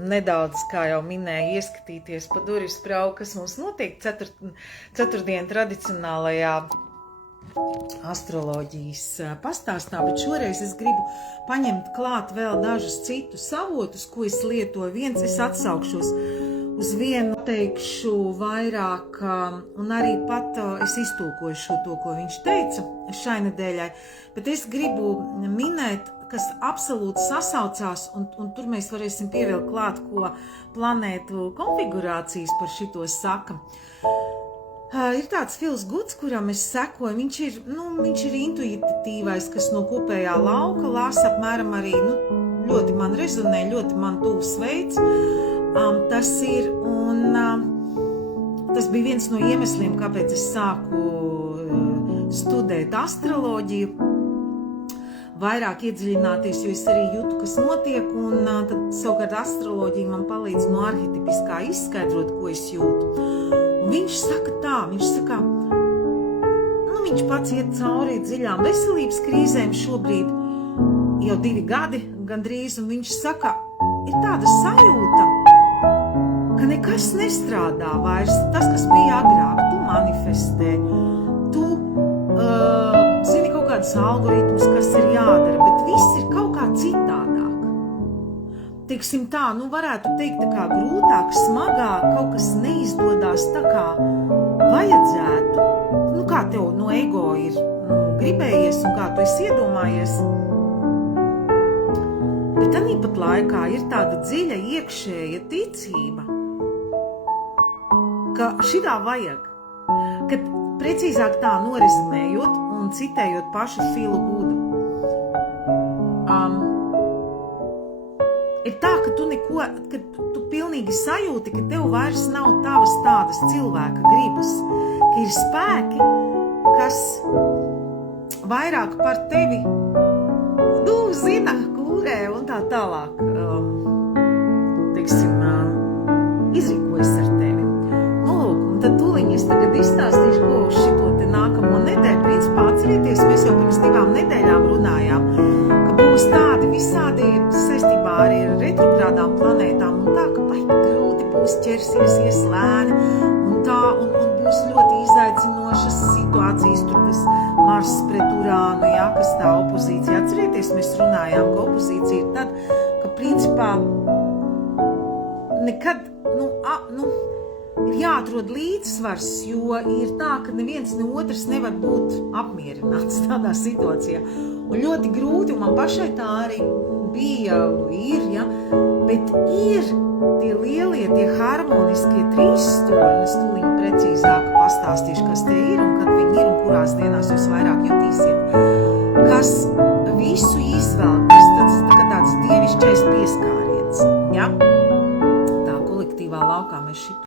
nedaudz, kā jau minēju, ieskatīties pa durvis spraugu, kas mums notiek ceturtdien tradicionālajā astroloģijas pastāstā, bet šoreiz es gribu paņemt klāt vēl dažus citus avotus, ko es lietoju. Viens es atsaukšos uz vienu, teikšu vairāk, un arī pat es iztulkoju to, ko viņš teica šai nedēļai, bet es gribu minēt, kas absolūti sasaucās, un tur mēs varēsim pievilkt klāt, ko planētu konfigurācijas par šito saka. Ir tāds Fils Guds, kuram es sekoju, viņš ir intuitīvais, kas no kopējā lauka lasa apmēram arī, ļoti man rezonē, ļoti man tuvs veids. Tas ir, un tas bija viens no iemesliem, kāpēc es sāku studēt astroloģiju, vairāk iedziļināties, jo es arī jūtu, kas notiek, un tad savukārt astroloģija man palīdz no arhetipiskā izskaidrot, ko es jūtu. Un viņš saka tā, viņš pats iet cauri dziļām veselības krīzēm šobrīd, jau 2 gadi gandrīz, un viņš saka, ir tāda sajūta, ka nekas nestrādā vairs, tas, kas bija agrāk, tu manifestē, tu zini kaut kādus algoritmus, kas ir jādara, bet viss ir kaut kā citādāk. Teiksim tā, varētu teikt tā kā grūtāk, smagāk, kaut kas neizdodas tā kā vajadzētu, kā tev no ego ir gribējies un kā tu esi iedomājies. Bet tāpat laikā ir tāda dziļa iekšēja ticība, ka šitā vajag, kad precīzāk tā norizmējot un citējot pašu Filu Gudu. Ir tā, ka tu pilnīgi sajūti, ka tev vairs nav tavas tādas cilvēka gribas, ka ir spēki, kas vairāk par tevi zina, kūrē un tā tālāk, izrīkojas ar tevi. Un tad tūliņ es tagad izstāstīšu, ko uz šito te nākamo nedēļu. Principā atcerieties, mēs jau pirms 2 nedēļām runājām, ka būs tādi visādi saistībā arī ar retrogrādām planētām un tā, ka baigi grūti būs ķersies lēni un tā, un būs ļoti izaicinošas situācijas, tur tas Mars pret Urānu, kas tā opozīcija. Atcerieties, mēs runājām, ka opozīcija ir tad, ka principā nekad, ir jāatrod līdzsvars, jo ir tā, ka neviens ne otrs nevar būt apmierināts tādā situācijā. Un ļoti grūti, un man pašai tā arī bija, bet ir tie lielie, tie harmoniskie 3 stūri, un es tūliņ precīzāk pastāstīšu, kas tie ir, un kad viņi ir, un kurās dienās jūs vairāk jutīsiet, kas visu izvelk, tas tāds dievišķais pieskāriens, Tā kolektīvā laukā mēs šito